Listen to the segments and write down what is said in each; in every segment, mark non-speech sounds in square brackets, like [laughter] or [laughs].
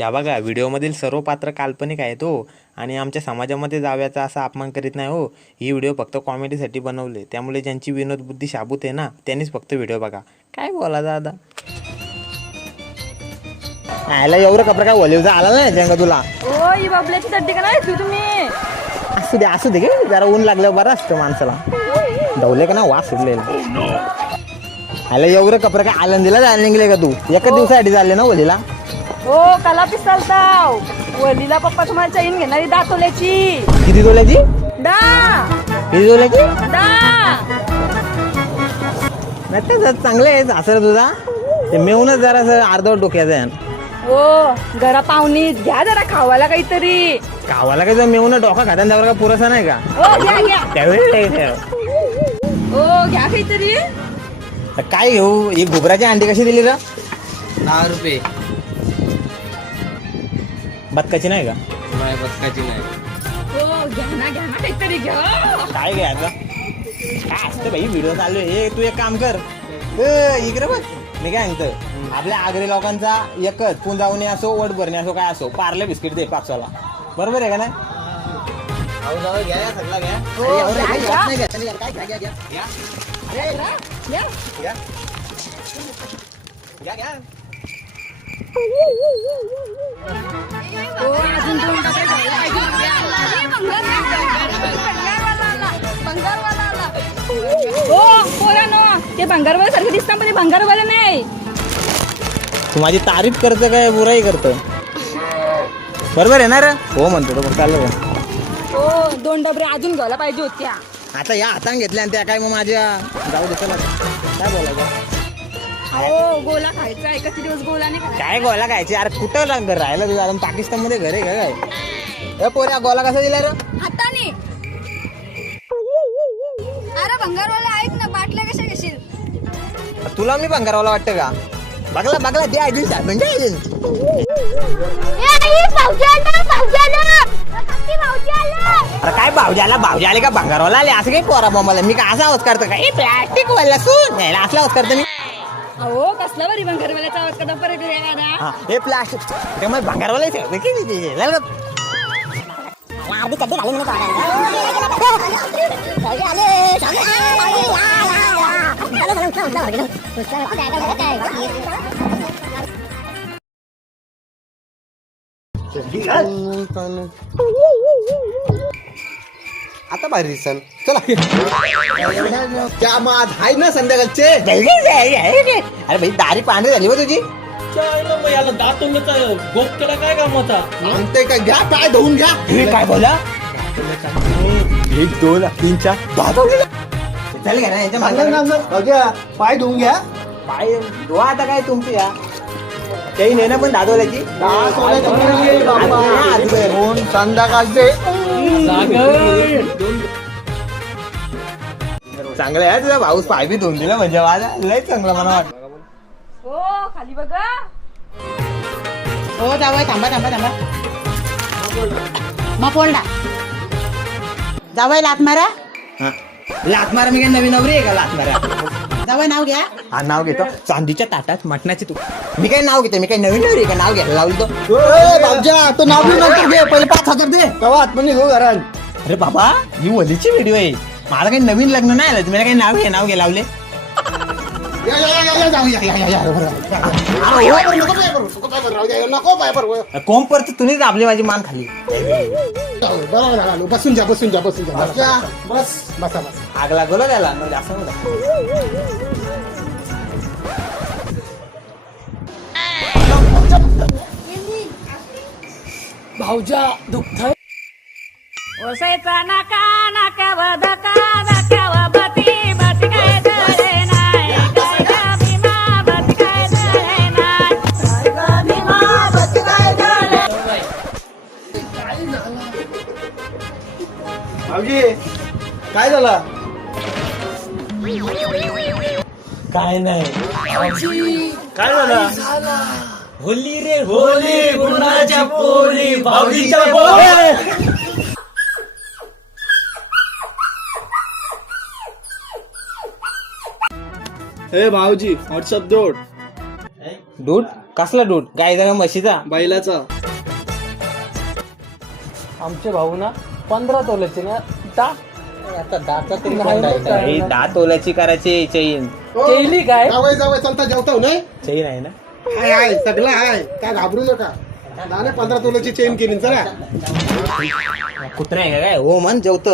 या बघा व्हिडिओमधील सर्व पात्र काल्पनिक आहेत हो. आणि आमच्या समाजामध्ये जाव्याचा असा अपमान करीत नाही हो. ही व्हिडिओ फक्त कॉमेडीसाठी बनवले. त्यामुळे ज्यांची विनोद बुद्धी शाबूत आहे ना त्यांनीच फक्त व्हिडिओ बघा. काय बोला दादा? आयला एवढं कपडे काय ओलिवचा आला नाही जंग तुला? ओ ही बाबल्याची चड्डी का नाही घेतली तुम्ही? असू दे असू दे गे. जरा ऊन लागल्यावर बरं असतं माणसाला. डवले का ना वास सुटलेला. आयला एवढं कपडे काय आनंदीला जायला निघले का तू? एकच दिवसासाठी चालले ना ओलीला? हो कला पिसालताव वलीला पप्पा तुम्हाला चैन घेणारी दाखवल्याची किती तोल्याची? डा किती तोल्याची? डा नाही ते जरा चांगलं आहे असं तुझा. ते मेहूनच जरा अर्धवट डोक्याचं आहे. हो घरा पाहुणी घ्या जरा खावायला काहीतरी. काय जर मेहून डोका खात्यान त्यावर काय पुरेसा नाही का? हो घ्या घ्या. त्यावेळी नाही ठेव. हो घ्या काहीतरी. तर काय घेऊ? ही घुबराची अंडी कशी दिली र? दहा रुपये. बदकाची नाही का? नाही बसकाची नाही. हो घ्या ना घ्या ना काहीतरी घ्या. काय घ्यायचं काय असतं भाई व्हिडिओ चालू आहे ए, तू एक काम कर. ए, इकडे बघ. मी काय सांगतो आपल्या आगरी लोकांचा एकच पुंजावणी असो वट भरणे असो काय असो पार्ले बिस्किट दे पाचवाला बरोबर आहे का नाही? हो घ्या घ्या. घ्या. हो अजून दोन डबे घ्यायला हो पोरानो ते भंगारवाला सारखं दिसतं पण ते भंगारवाला नाही. तू माझी तारीफ करतो काय बुराई करतो? बरोबर आहे ना रे? हो म्हणतो तो बघ. हो दोन डबरे अजून घ्यायला पाहिजे होत्या. आता या हाताने घेतल्या आणि त्या काय मग माझ्या जाऊ दे चला. काय बोलायचं? हो गोला खायचा आहे किती दिवस गोला नाही खायचा. काय गोला खायची? अरे कुठं लाग घर राहिलं तुझं? अजून पाकिस्तानमध्ये घर आहे का काय? ए पोऱ्या गोला कसा दिला रे? हाताने. अरे भंगारवाला ऐक ना बाटल्या कशा घेशील? तुला मी भंगारवाला वाटतं का? बघला बघला ते सांग म्हणजे ऐकून. अरे काय भावजाला भावजी आले का? भंगारवाला आले? असं काही पोरा मला मी काय असा आवाज करतो का? ए प्लास्टिक वाला सून. यायला असला आवाज करतो मी. अहो कसला बरी भंगारवाल्याचा आवाज कदा परत ना हा हे प्लास्टिक ते मग भंगारवाला आहे. किती ते- ते- लाल का? आता भारी दिसन चला. त्या मात हाय ना संध्याकाळचे. अरे भाई दारी पांढरी झाली हो तुझी. याला गोप काय कामाचा सांगते का? घ्या पाय धुवून घ्या. हे काय बोला? एक दोन तीन चार. का ना यांच्या मागे. पाय धुवून घ्या. पाय धुवा आता काय तुमची या. काही नाही ना पण दादवल्याची संध्याकाळचे. चांगलं आहे तुझा भाऊस पाय बी धुवून दिला म्हणजे माझा. लय चांगला मला वाटतं हो खाली बघा. हो जावय थांबा थांबा थांबा. मग पोलडा जावय लात मारा. हा. लात मारा मी काय नवीन नवरी आहे का लात मारा नाव घ्या. हा नाव घेतो. चांदीच्या ताटात मटणाची तू. मी काय नाव घेतो? मी काय नवीन नवरी आहे का? नाव घ्यायला लावली तो तो नाव नंतर घे. पहिले पाच हजार दे. तेव्हा आतमध्ये घेऊ घरात अरे बाबा ही वलीची व्हिडिओ आहे. मला काही नवीन लग्न नाही आलं. तुम्ही काही नाव घे नाव घे लावले. नको पाय पडू, तुम्हीच आपली माझी मान खाली बरोबर बसून जा बसून जा बसून जा बस बस बसा बस आग लागलो त्याला म्हणजे असं भाऊजा दुःख ओसायचा नाका नाक्यावर भाऊजी काय झालं? काय नाही. काय झालं? होली रे होली गुणाच्या पोरी भाऊजीच्या हे भाऊजी व्हॉट्सअप जोड दूध? कसला दूध? गायचा का म्हशीचा? बैलाचा. आमचे भाऊ ना पंधरा तोल्याचे ना? दा? आता दाता तरी नाही, करायची चैन. केली काय? जावय जावय चलता जेवतो नाही? चैन आहे ना? हाय हाय सगळं हाय. काय घाबरू नका. नाने पंधरा तोल्याची चेन केली चला. कुत्रा आहे का काय? हो मन जेवत.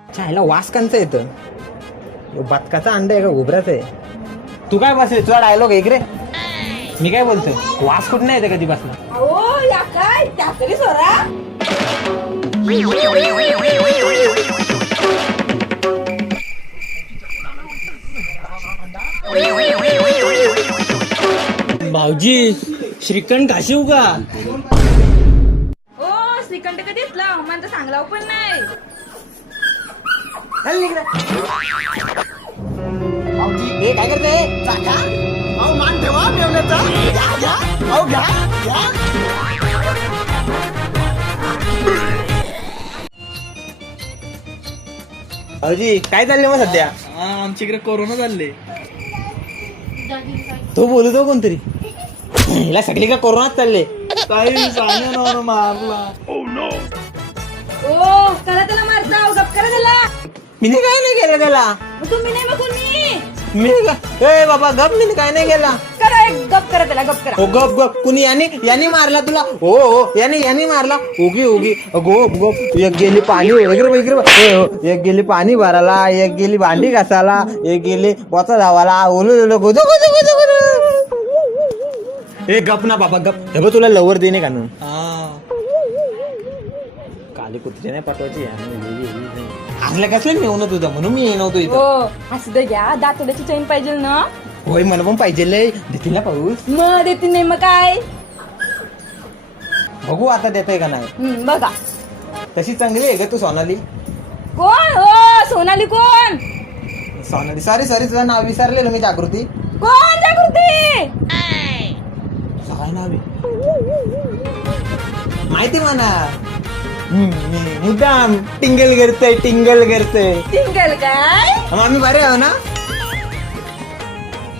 चायला वास कंच येतं. बदकाचा अंडा आहे का? उभराच आहे. तू काय बसले? तुझा डायलॉग ऐक रे. मी काय बोलतोय? वास कुठं नाही येतं कधी बसला हो या काय? त्या तरी सोरा. भाऊजी श्रीखंड घाशीव का? ओ श्रीखंड कधीच लाव मला तर सांगलाव पण नाही. हे काय करते अहो मान ठेवा घ्या अहो घ्या भाऊजी काय चाललंय मग सध्या? आमच्या इकडे कोरोना चालले तो बोलू तो कोणतरी? हिला सगळी का कोरोनात चालले? काही सांगा मारला. ओ करा त्याला मार जाऊ गप करा त्याला. मी काय नाही केलं त्याला? तुम्ही नाही बघून मी का ए बाबा गप मी काय नाही केला करा एक गप करा त्याला गप करा. हो गप गप. कुणी याने याने मारला तुला? हो हो याने याने मारला. उगी उगी. गोप गोप. एक गेली पाणी वगैरे वगैरे हो, हो. एक गेली पाणी भरायला एक गेली भांडी घासायला एक गेली पोचा धावाला ओलू ओलू गोदो गोदो गोदो गोदो. ए गप ना बाबा गप. हे बघ तुला लवर देणे कानून काली कुत्री नाही पाठवायची असल्या कसलं मी येऊ तुझं म्हणून मी नव्हतो इथं. हो असू दे घ्या दातोड्याची चैन पाहिजे ना? होय मला पण पाहिजे लय. देतील ना पाऊस? मग देते नाही मग काय? बघू आता देतय का नाही. बघा. तशी चांगली आहे का तू सोनाली? कोण? हो सोनाली कोण? सोनाली सॉरी सॉरी तुझं नाव विसरलेलं मी जागृती. कोण जागृती? तुझं काय नाव आहे? माहिती म्हणा मुद्दाम. टिंगल करतय टिंगल करतय. सिंगल काय? आम्ही बरे आहो ना?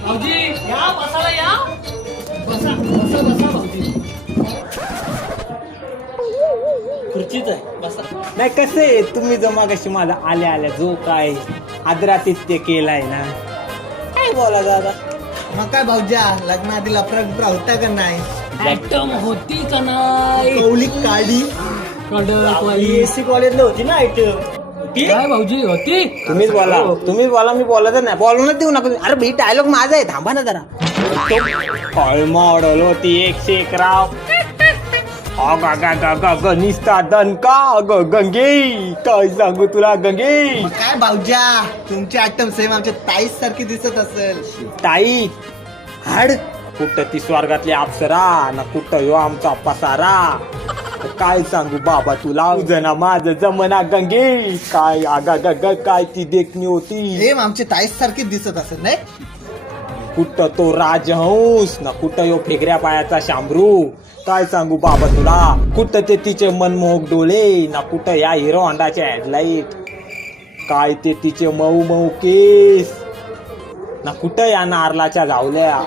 भाऊजी या बसायला या. बसा बसा बसा भाऊजी. खुर्चीच आहे बसा. नाही कसे तुम्ही जमा कशी माझा आल्या आल्या जो काय आदरातिथ्य केलाय ना. काय बोला दादा? मग काय भाऊजा लग्नाआधी लफरा बिफरा होता का नाही? होती का नाही? कौलिक काढी एसी कॉलेजला होती ना आयटम. काय भाऊजी होती? तुम्हीच बोला. तुम्हीच बोला मी बोलतच नाही. बोलूनच देऊ नका अरे भाई डायलॉग माझा आहे. थांबा ना जरा. काय मॉडल होती एकशे एक राव अग निस्ता दणका. ग गंगे. काय सांगू तुला गंगे? काय भाऊजा? तुमची आयटम सेम आमच्या ताईस सारखी दिसत असेल. ताई हाड. कुठं ती स्वर्गातली अप्सरा ना कुठं यो आमचा पसारा? काय सांगू बाबा तुला? जना माझ जमना गंगे. काय आगा ग काय ती देखणी होती? सेम आमची ताईस सारखी दिसत असेल नाही? कुठं तो राजहंस ना कुठं यो फेकऱ्या पायाचा शांभरू? काय सांगू बाबा तुला? कुठं ते तिचे मनमोहक डोळे ना कुठं या हिरो होंडाच्या हेडलाईट? काय ते तिचे मऊ मऊ केस? ना कुठं या नारलाच्या जावल्या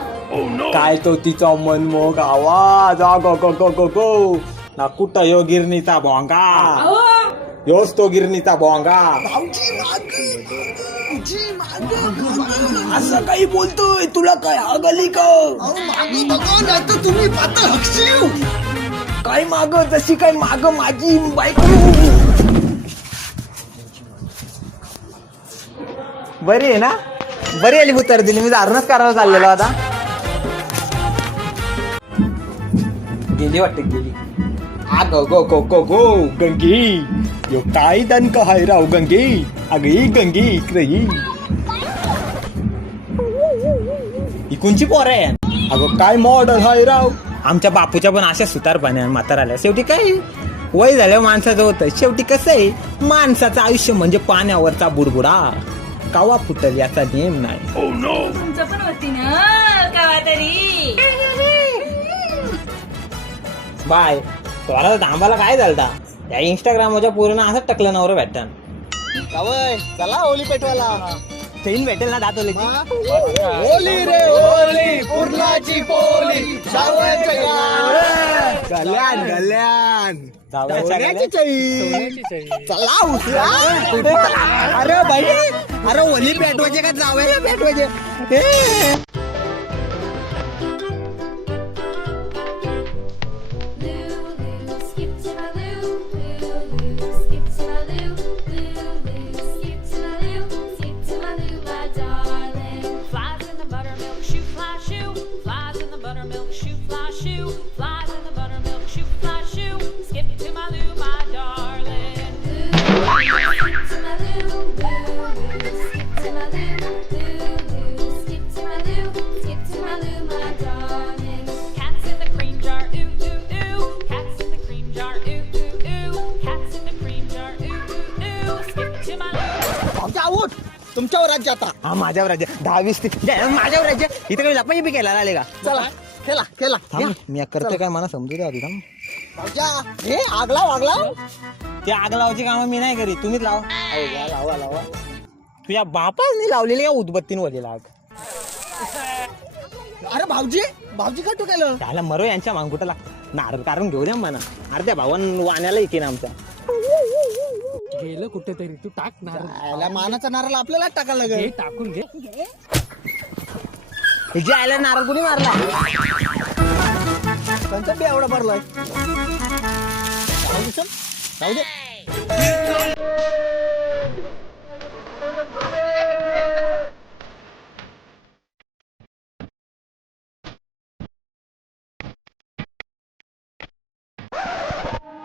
काय तो तिचा मनमोहक आवाज? आ गो गो गो गो गो. ना कुठं यो गिरणीचा भोंगा? योच तो गिरणीचा भोंगा? असं काही बोलतोय? तुला काय आगली का? तुम्ही काय माग? जशी काय माग माझी बायको. बरी आहे ना? बरी आली उतर दिली. मी दारूनच करायला चाललेलो आता. गेली वाटत गेली. आ गो गो गो गो गो गंगी. यो काय दणक हाय राव गंगी. अग ही गंगी इकडे ही कोणची पोर आहे? अगं काय मॉडल हाय राव? आमच्या बापूच्या पण अशा सुतार पाण्या म्हातार आल्या. शेवटी काय? वय झाल्यावर माणसाचं होतं. शेवटी कसं आहे? माणसाचं आयुष्य म्हणजे पाण्यावरचा बुडबुडा. कावा फुटल याचा नेम नाही. तुमचं पण होती ना कावा तरी. बाय. स्वरा थांबाला काय झालता? या इंस्टाग्रामच्या पूर्ण असंच टकलं नवरं भेटतान. चला होली पेटवाला चैन भेटेल ना दात होली रे होली पूर्णाची पोली गल्यान गल्यान. सोन्याची चैन. चला उचला. कुठे? चला? अरे बाई अरे ओली पेटवायचे का जावयाला पेटवायचे? ए. आमच्या आऊट तुमच्यावर राज्य आता. हा माझ्यावर राज्य. दहा वीस ते जा, माझ्यावर राज्य. इथे काही लपाई बी केला आले का? चला खेळा खेळा. थांब मी करते काय? मला समजू द्या आधी थांब. भाऊजा, हे आगला वागला ते आग लावायची कामं मी नाही करीत. तुम्हीच लावा. लावा लावा. तुझ्या बापाने लावलेली का उदबत्तीन वरलेला आग? अरे भाऊजी भाऊजी का तू केलं? त्याला मरो यांच्या मागुटाला. नारळ कारण घेऊ द्या म्हणा अर्ध्या भावान वाण्याला इकेन आमच्या गेलं कुठेतरी. तू टाक नारळ. याला मानाचा नारळ आपल्याला टाकायला हे लागेल टाकून घे. जे आयला नारळ कुणी मारला? त्यांचा बी एवढा भरलाय. चल, जाऊ दे.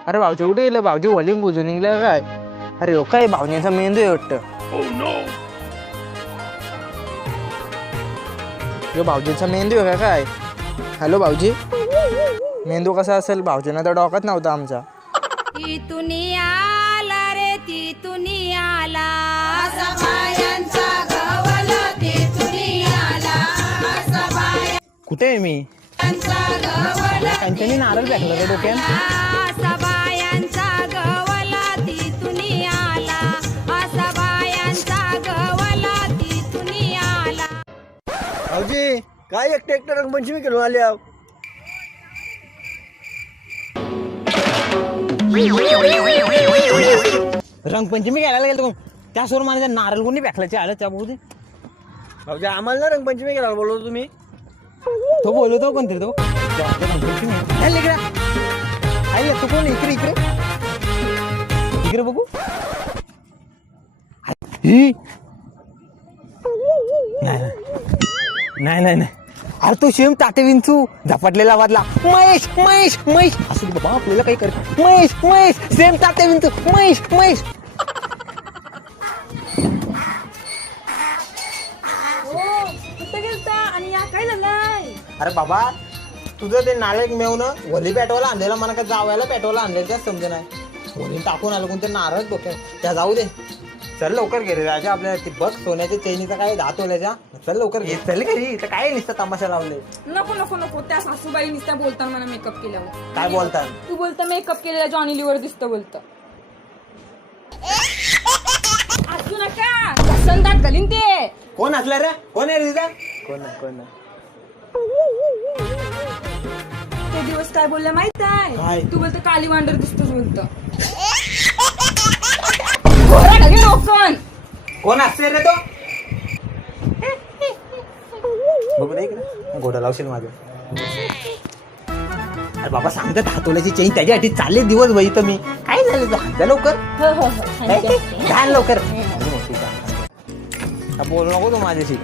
अरे भाऊजी कुठे गेलं? भाऊजी वॉल्यूम बुजून निघलं काय? अरे हो काय भावनेचा मेंदू आहे वाटतं? यो भाऊजीचा मेंदू आहे का काय? हॅलो भाऊजी. मेंदू कसा असेल? भाऊजीना तर डोकाच नव्हता आमचा. तिथून आला रे तिथून आला कुठे आहे मी? त्यांच्यानी नारळ फेकलं रे डोक्यात. भाऊजी काय एकटे एकटे रंगपंचमी खेळून आले आहो? रंगपंचमी घ्यायला गेलो त्यासोबत माझ्या नारळ कोणी फेकल्याचे आलं त्या बहुते भाऊजी आम्हाला ना रंगपंचमी खेळायला बोलवतो तुम्ही. तो बोलवतो कोणतरी तो. आई तू कोण इकडे इकडे. इकडे बघू. ही. नाही. नाही. नाही नाही. अरे तो शेम ताटे विंचू झपाटलेला वाजला महेश महेश महेश. असू दे बाबा आपल्याला काही कर महेश महेश सेम ताटे विंचू. महेश महेश. कुठं गेलता आणि या काय झालंय? अरे बाबा तुझं ते नाळेक मेवणं वली पेटवायला आणलेला मला काय जावायला पेटवायला आणलेलं त्याच समजे नाही. वली टाकून आलं कोणते नारळ डोक्यात. त्या जाऊ दे. चल लवकर घे रे राजा आपल्याला ती बघ सोन्याच्या चैनीचा काय दात ओल्याच्या. चल लवकर घे. चल घरी इथं काय नुसतं तमाशा लावले नको नको नको. त्या सासूबाई नुसत्या बोलताना मला मेकअप केल्यावर. काय बोलतात? तू बोलता मेकअप केलेला जॉनी लिव्हर दिसतं बोलतं. असू नका. पसंतात घालीन ते. कोण असलं रे? कोण आहे रे तिथं? कोण नाही कोण नाही ते दिवस काय बोलले माहीत काय? आहे तू बोलतो काली वांडर दिसतोस बोलतं. डोकं. कोण असते रे तो? बघू दे इकडे. घोडा लावशील माझं. अरे बाबा सांगतात हातोल्याची चेन त्याच्यासाठी चालले दिवस भाई तर मी. काय झालं तू हात लवकर. हो हो हो? घाल लवकर. का बोल नको तू माझ्याशी.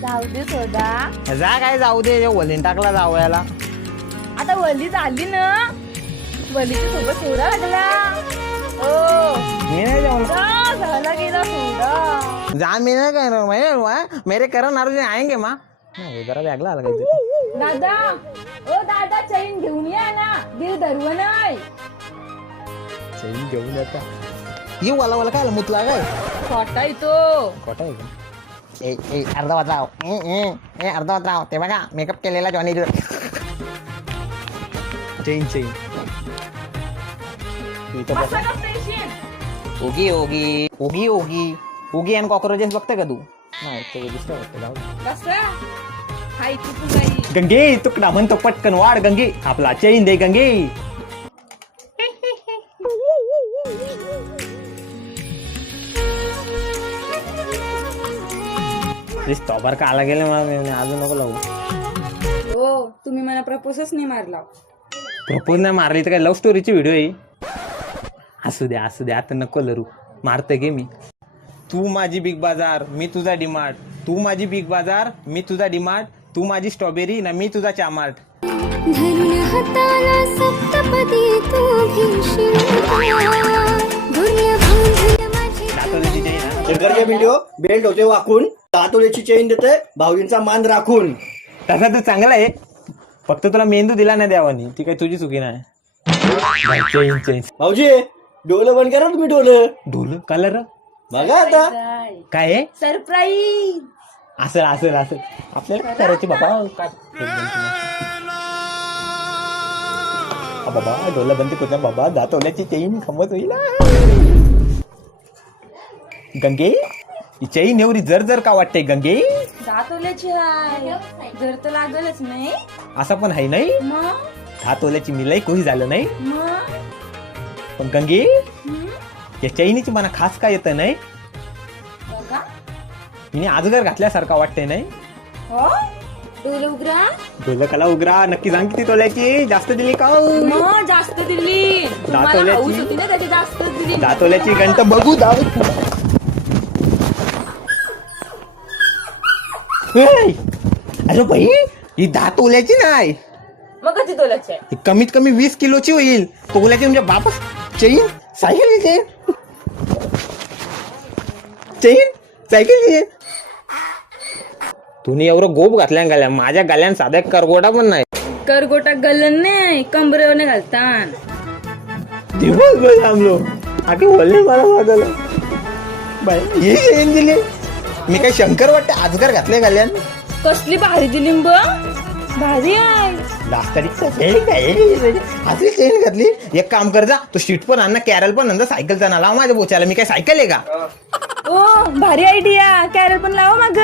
जाऊ दे सोदा जा काय जाऊ दे वलीन टाकला जावयाला. आता वली झाली ना. वलीच्या सोबत सोडा लागला मी नाही जाऊन जा, झाला गेला सोडा जा मी नाही मेरे करण अर्जुन आएंगे मा. नाही जरा वेगळा आला काहीतरी. दादा ओ दादा चैन घेऊन या ना. दिल धरव नाही चैन घेऊन वाला वाला काय मुतला काय? खोटा येतो खोटा आहे का? ए ए अर्धा वाजराव ए ए ए अर्धा वाजराव ते बघा मेकअप केलेला जॉनी चेन चेन इथं बस असा ओगी ओगी ओगी ओगी. उगी आणि कॉक्रोचेस बघते का तू? नाही ते दिसतं गंगे तुकडा म्हणतो पटकन वाढ गंगे. आपला चैन दे गंगे. स्टॉपर का आला गेले मला मी अजून नको लावू. हो तुम्ही मला प्रपोजच नाही मारला. प्रपोज नाही मारली तर काय लव्ह स्टोरीची व्हिडिओ आहे? असू द्या असू द्या आता नको लरू. मारते गे मी. तू माझी बिग बाजार मी तुझा डिमार्ट तू माझी बिग बाजार मी तुझा डिमार्ट तू माझी स्ट्रॉबेरी ना मी तुझा चामार्ट धरून हाताला सप्तपदी तू घेशील. दुर्य बांधून माझी दातोलीची चैन हा. शंकरच्या व्हिडिओ बेल्ट होते वाकून. तातोल्याची चेन देते भाऊजींचा मान राखून. तसा तर चांगला आहे. फक्त तुला मेंदू दिला नाही द्यावानी ती काही तुझी चुकी नाही. चैन चैन भाऊजी डोलं बंद करा तुम्ही डोलं. ढोल कलर? बघा आता. काय आहे? सरप्राईज असेल असेल असेल. आपल्याला काय करायचे बाबा? काय? आ बाबा डोला बंदी कुठला बाबा. दातवल्याची चैन खमत होईल. गंगे ही चैन एवढी जर जर का वाटते गंगे? दातोल्याची हाय. जर तर लागलच नाही. असं पण आहे नाही? मग? दातवल्याची मिलाई कोही झालं नाही. मग? पण गंगे या चैनीची मला खास काय येतं नाही? बघा. हिने आजगर घातल्यासारखा वाटते नाही? हो? डोले उघडा. ढोलकाला उगरा नक्की सांग किती तोल्याची जास्त दिली का? हो? मग जास्त दिली. तुम्हाला दातोल्याची? हाऊस होती ना त्याची जास्त दिली. दातोल्याची गंट बघू दाव अरे भाई ही दहा तोल्याची नाही. मग कधी तोल्याची आहे? ही कमीत कमी वीस किलोची होईल. तोल्याची म्हणजे बापस चैन सायकल चैन चैन सायकल तुम्ही एवढं गोप घातल्या गाल्या माझ्या गाल्यान साधा एक करगोटा पण नाही. करगोटा गलन नाही कंबरेवर घालता दिवस भर थांबलो आधी बोलले मला वाजवलं बाय हे चैन दिली. मी काय शंकर वाटते आजगर घातले गाल्यान कसली भारी दिली ब? भारी आहे. लास्ट तारीख असली चेन घातली. एक काम कर जा तो शीट पण आण ना कॅरल पण नंतर सायकलचा ना लाव माझ्या बोचायला मी काय सायकल आहे का? ओ भारी आयडिया कॅरल पण लावा माग.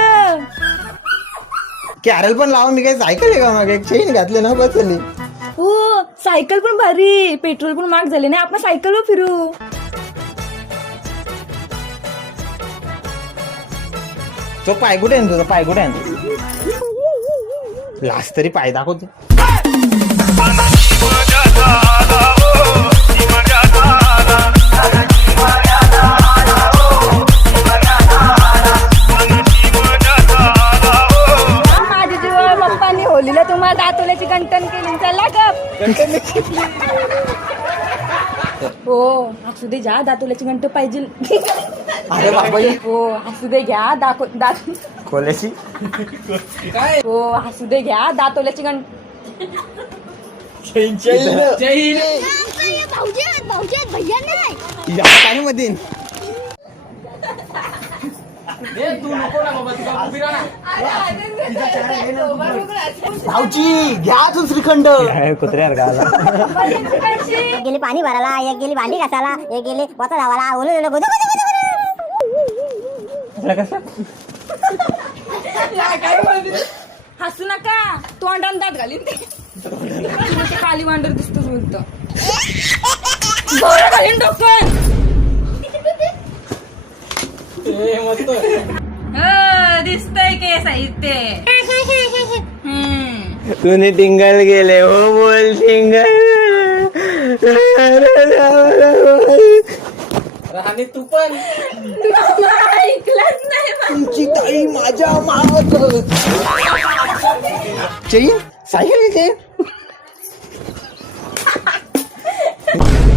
कॅरल पण लावा मी काय सायकल आहे का मागे? चेन घातले ना बस झाली हो सायकल पण भारी. पेट्रोल पण महाग झाले ना आपण सायकलवर फिरू. तो पाय कुठे आहे ना तुझा? पाय कुठे आहे ना? लास्ट तरी पाय दाखवते दातोल्याची गंटन केली. चला गप. हो असू दे घ्या दातोल्याची गंट पाहिजे. अरे बाबा हो असू दे घ्या दाखव दात खोल्याची. हो असू दे घ्या दातोल्याची गंट भाऊजी भैया नाही या मध्ये घ्या अजून श्रीखंड. कुत्र्यावर गाला. एक गेली पाणी भरायला एक गेली भांडी घासायला एक गेली पोता धावाला ओलू ओलू गुदू गुदू गुदू कसं? हसू नका. तोंडान दात घालीन ते. तुमचं खाली वांडर दिसतोच बोलतो बरं घालीन डोकं. हो, दिसतंय के साहित्य. [laughs] तुम्ही टिंगल गेले हो बोल टिंगल. आणि तू पण. ऐकलंच नाही मग. तुमची ताई माझ्या मागत चैन सायकल चैन